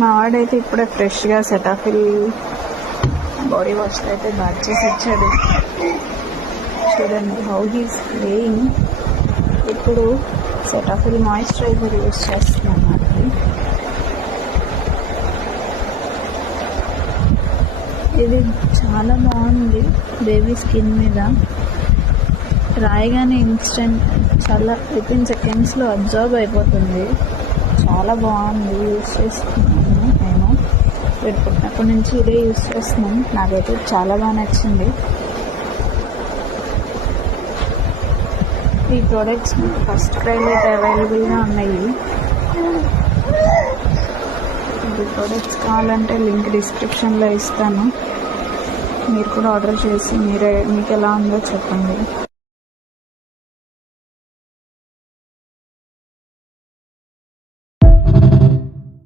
మా వాడైతే ఇప్పుడే ఫ్రెష్గా సెటాఫిల్ బాడీ వాష్ అయితే బ్యాక్ చేసి ఇచ్చాడు. చూడండి హౌ హీస్ ప్లేయింగ్. ఇప్పుడు సెటాఫిల్ మాయిశ్చరైజర్ యూస్ చేస్తున్నాను. ఇది చాలా బాగుంది బేబీ స్కిన్ మీద. రాయగానే ఇన్స్టెంట్ చాలా వితిన్ సెకండ్స్లో అబ్జర్వ్ అయిపోతుంది. చాలా బాగుంది. యూస్ చేస్తున్నాను నేను. వీడు పుట్టినప్పటి నుంచి ఇదే యూస్ చేస్తున్నాను. నాకైతే చాలా బాగా నచ్చింది. ఈ ప్రోడక్ట్స్ ఫస్ట్ క్రైలో అయితే అవైలబుల్గా ఉన్నాయి. ఈ ప్రోడక్ట్స్ కావాలంటే లింక్ డిస్క్రిప్షన్లో ఇస్తాను. మీరు కూడా ఆర్డర్ చేసి మీకు ఎలా ఉందో చెప్పండి.